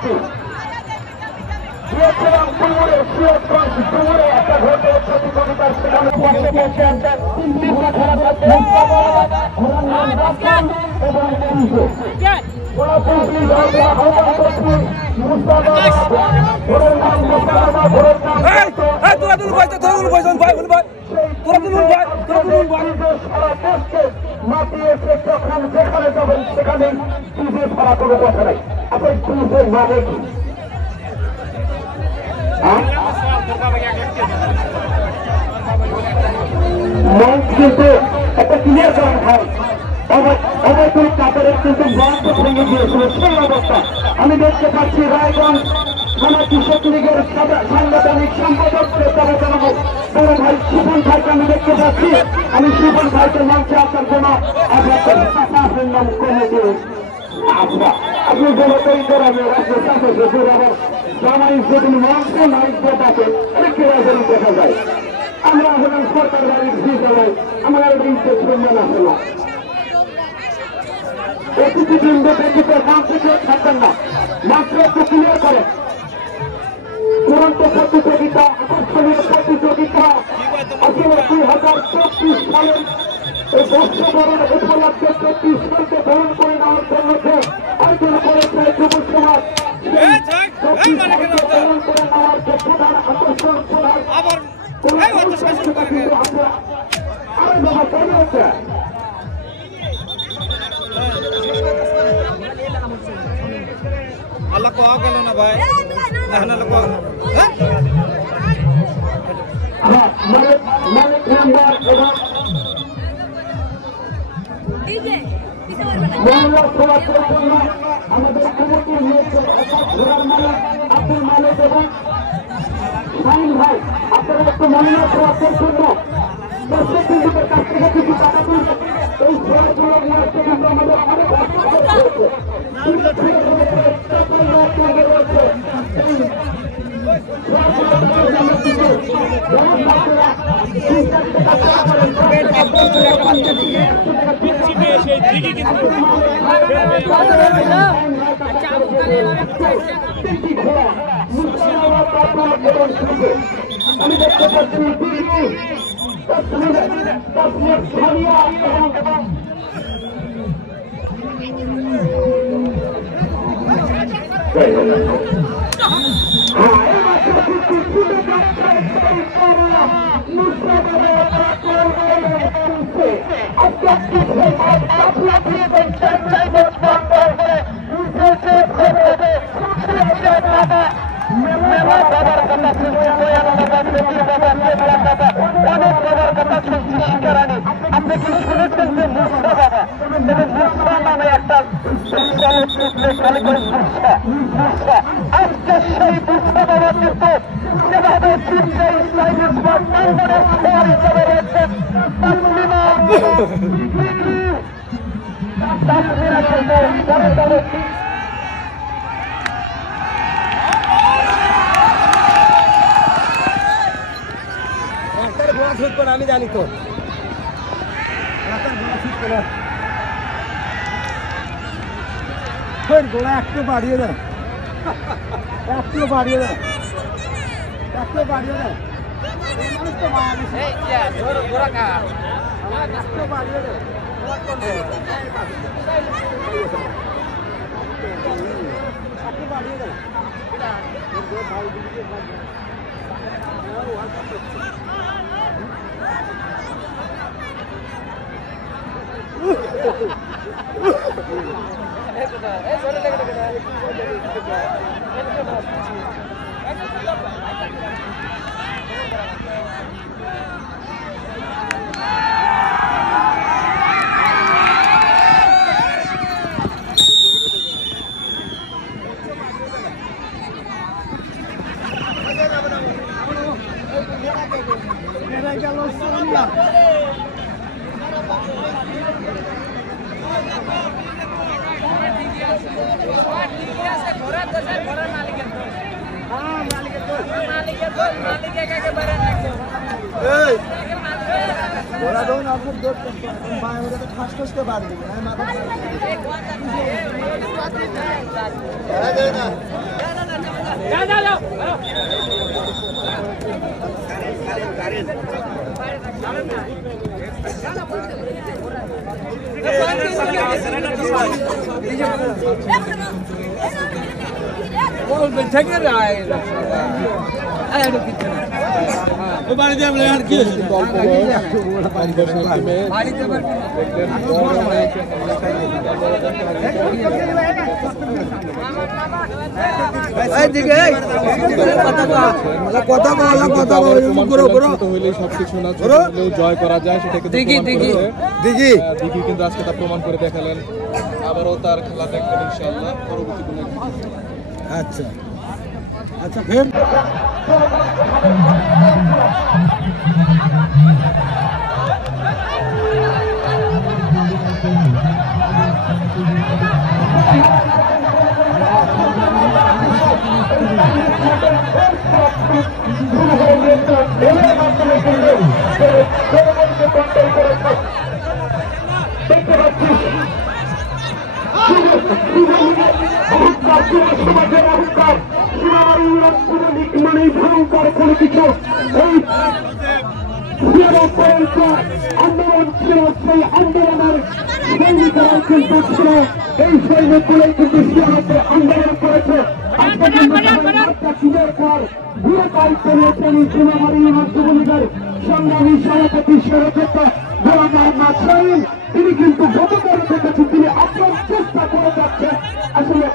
পাচ্ছি গিয়েছিলাম ডুমুরে সিরাজগঞ্জ ডুমুরে একটা ঘটে প্রতিযোগিতার সেখানে পৌঁছে গেছেন তিনটি ঘোড়া খেলা করতে ঘোড়ার নাম রাসেল এবং পুলিশে ঘোড়া পুলিশ আহ্বান করছি মুস্তাফা ঘোড়ার নাম মুস্তাফা ঘোড়ার নাম সারা দেশকে মাতিয়েছে যখন যেখানে যাবেন সেখানে ডিজে ছাড়া কোনো কথা নাই আপনার ডিজের মানে কি কিন্তু একটা ক্লিয়ার করেন হয় অবৈধ কাপড়ের কিন্তু বন্ধ ভেঙে দিয়েছিল সেই অবস্থা আমি দেখতে পাচ্ছি রায়গঞ্জ থানা কৃষক লীগের সাংগঠনিক সম্পাদক বড় ভাই সুপন ভাইকে আমি দেখতে পাচ্ছি আমি সুপন ভাইকে মঞ্চে আসার জন্য আপনার নাম কমিটি আচ্ছা আপনি বলতেই করাবেন রাজ্যের সাথে শ্বশুর আবার জামাই যেদিন মঞ্চে নাইট থাকে অনেককে রাজনীতি দেখা যায় আমরা হলাম সরকার বাড়ির ফি চালাই আমার ইচ্ছে শুনবেন আসে না অতিথিবৃন্দ ব্যক্তিতে মঞ্চে কেউ থাকবেন না মাত্র একটু ক্লিয়ার করেন চূড়ান্ত প্রতিযোগিতা আকর্ষণীয় প্রতিযোগিতা আসলে 2024 সালের এই বর্ষবরণ উপলক্ষে 24 সালকে বরণ করে নেওয়ার জন্য আয়োজন করেছে যুব সমাজ বরণ করে নেওয়ার যে প্রধান আকর্ষণ আল্লাহ কো গেল না ভাই না লোক মালিক নাম্বার এবং মহিলা সমাজের জন্য আমাদের কমিটি নিয়েছে ঘোড়ার মালিক আব্দুল মালিক এবং শাহিন ভাই আপনারা একটু মহিলা সমাজের জন্য দর্শক বিন্দুদের কাছ থেকে কিছু টাকা তুলবে এই ঘোড়াগুলো নিয়ে আসতে কিন্তু আমাদের অনেক আমি দেখতে পাচ্ছি আপনি কি শুনেছেন যে মুসা বাবা মুসা নামে একটা আজকে সেই মুসা বাবা কিন্তু যেভাবে চিন্তা ইসলামী নম্বরের খেয়াল হিসাবে রয়েছেন আমি জানি তো গোড়া একটু বাড়িয়ে দেন একটু বাড়িয়ে দেন একটু বাড়িয়ে দেন একটু বাড়িয়ে দেন একটু বাড়িয়ে দেন ঘোড়া দৌড় আপনার দৌড় ফাঁস ফাঁসতে পারবি জয় করা যায় সেটাকে দিঘি কিন্তু আজকে তা প্রমাণ করে দেখালেন। আবারও তার খেলা দেখবেন ইনশাআল্লাহ পরবর্তী কোনো। আচ্ছা আচ্ছা ফের দেখতে পাচ্ছি সমাজের অহংকার যুবলীগ মানে ভয়ঙ্কর কোনো কিছু। এই আন্দোলন ছিল, সেই আন্দোলনের সৈনিকরা কিন্তু ছিল, এই সৈনিকগুলোই কিন্তু সিয়ারতের আন্দোলন করেছে। আজকে পুরো দায়িত্ব নিয়েছেন সীমাবাড়ি যুবলীগের সংগ্রামী সভাপতি ষড়যন্ত্র গোলাম নাসির। তিনি কিন্তু গত করে দেখেছেন, তিনি আপনার চেষ্টা করে যাচ্ছেন আসলে